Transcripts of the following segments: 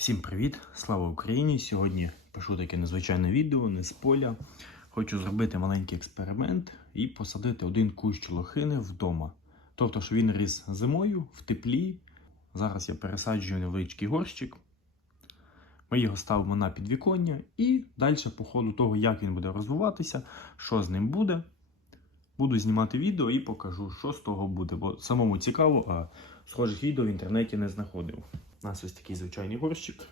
Всім привіт! Слава Україні! Сьогодні пишу таке незвичайне відео, не з поля. Хочу зробити маленький експеримент і посадити один кущ лохини вдома. Тобто, що він ріс зимою в теплі. Зараз я пересаджую невеличкий горщик. Ми його ставимо на підвіконня і далі, по ходу того, як він буде розвиватися, що з ним буде, буду знімати відео і покажу, що з того буде. Бо самому цікаво, а схожих відео в інтернеті не знаходив. У нас ось такий звичайний горщик.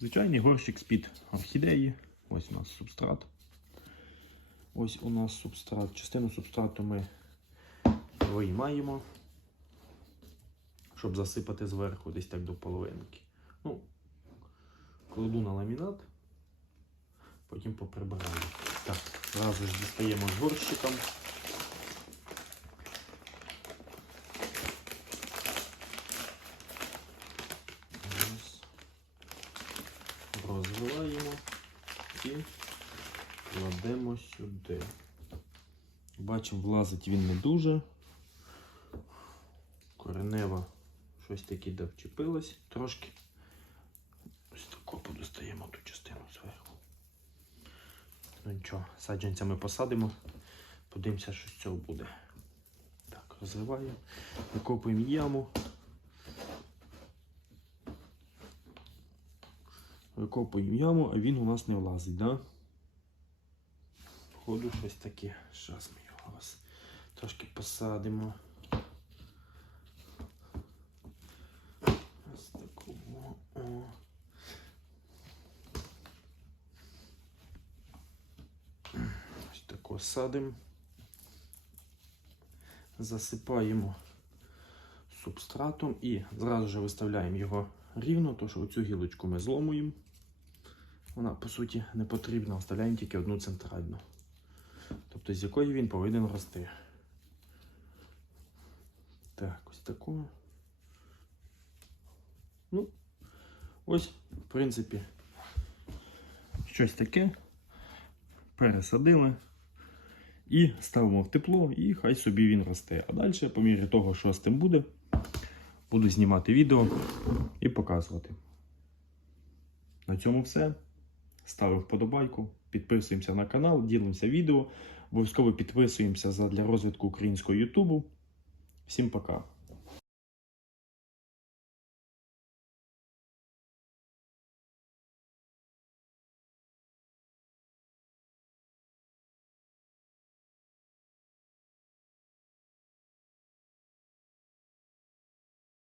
Звичайний горщик з-під орхідеї. Ось у нас субстрат. Ось у нас субстрат. Частину субстрату ми виймаємо, щоб засипати зверху десь так до половинки. Ну, кладу на ламінат, потім поприбираю. Так, зразу ж дістаємо з горщиком. Ось. І кладемо сюди. Бачимо, влазить він не дуже. Коренева щось таке довчепилось трошки. Ось тако подостаємо ту частину. Ну нічого, саджанця ми посадимо, подивимося, що з цього буде. Так, розриваємо, викопуємо яму. Викопуємо яму, а він у нас не влазить, да? Походу щось таке. Зараз ми його трошки посадимо. Ось тако садимо. Засипаємо субстратом і зразу же виставляємо його рівно, то що оцю гілочку ми зломуємо. Вона, по суті, не потрібна, оставляємо тільки одну центральну. Тобто з якої він повинен рости. Так, ось таку. Ну, ось, в принципі, щось таке. Пересадили. І ставимо в тепло, і хай собі він росте. А далі, по мірі того, що з тим буде, буду знімати відео і показувати. На цьому все. Ставив вподобайку, підписуємося на канал, ділимося відео. Обов'язково підписуємося для розвитку українського Ютубу. Всім пока!